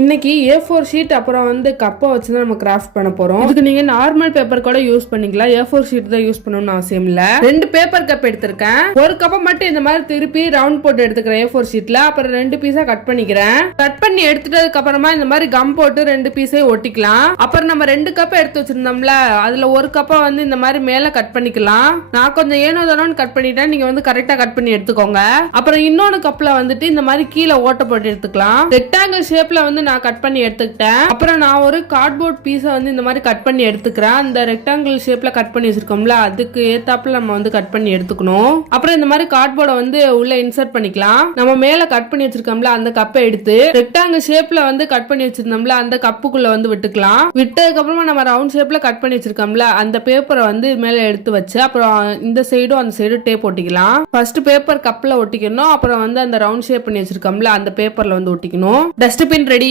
இன்னைக்கு A4 sheet அப்புறம் வந்து கப்பை வச்சு தான் நம்ம கிராஃப்ட் பண்ண போறோம். இதுக்கு நீங்க நார்மல் பேப்பர் கூட யூஸ் பண்ணிக்கலாம். A4 ஷீட் தான் யூஸ் பண்ணணும்னு அவசியம் இல்ல. 2 பேப்பர் கப் எடுத்திருக்கேன். ஒரு கப்பை மட்டும் இந்த மாதிரி திருப்பி ரவுண்ட் போட்டு எடுத்துக்கிறேன் A4 ஷீட்ல. அப்புறம் 2 பீஸா கட் பண்ணிக்கிறேன். கட் பண்ணி எடுத்துட்டதுக்கு அப்புறமா இந்த மாதிரி கம் போட்டு 2 பீஸையும் ஒட்டிக்கலாம். அப்புறம் நம்ம 2 கப்பை எடுத்து வச்சிருந்தோம்ல, அதுல ஒரு கப்பை வந்து இந்த மாதிரி மேல கட் பண்ணிக்கலாம். நான் கொஞ்சம் ஏனோ தானோன்னு கட் பண்ணிட்டேன். நீங்க வந்து கரெக்டா கட் பண்ணி எடுத்துக்கோங்க. அப்புறம் இன்னொன்னு கப்ல வந்துட்டு இந்த மாதிரி கீழே ஓட்ட போட்டு எடுத்துக்கலாம். ரெக்டாங்கிள் ஷேப்ல வந்து நான் கட் பண்ணி எடுத்துக்கிட்டேன். அப்புறம் நான் ஒரு கார்ட்போர்ட் பீஸை வந்து இந்த மாதிரி கட் பண்ணி எடுத்துக்கிறேன். அந்த ரெக்டாங்கிள் ஷேப்ல கட் பண்ணி வச்சிருக்கோம்ல, அதுக்கு ஏத்தாப்புல நம்ம வந்து கட் பண்ணி எடுத்துக்கணும். அப்புறம் இந்த மாதிரி கார்ட்போர்டை வந்து உள்ள இன்சர்ட் பண்ணிக்கலாம். நம்ம மேல கட் பண்ணி வச்சிருக்கோம்ல அந்த கப்பை எடுத்து ரெக்டாங்கிள் ஷேப்ல வந்து கட் பண்ணி வச்சிருந்தோம்ல அந்த கப்புக்குள்ள வந்து விட்டுக்கலாம். விட்டதுக்கு அப்புறமா நம்ம ரவுண்ட் ஷேப்ல கட் பண்ணி வச்சிருக்கோம்ல அந்த பேப்பரை வந்து மேல எடுத்து வச்சு அப்புறம் இந்த சைடும் அந்த சைடும் டேப் ஒட்டிக்கலாம். ஃபர்ஸ்ட் பேப்பர் கப்ல ஒட்டிக்கணும். அப்புறம் வந்து அந்த ரவுண்ட் ஷேப் பண்ணி வச்சிருக்கோம்ல அந்த பேப்பர்ல வந்து ஒட்டிக்கணும். Dustbin ready.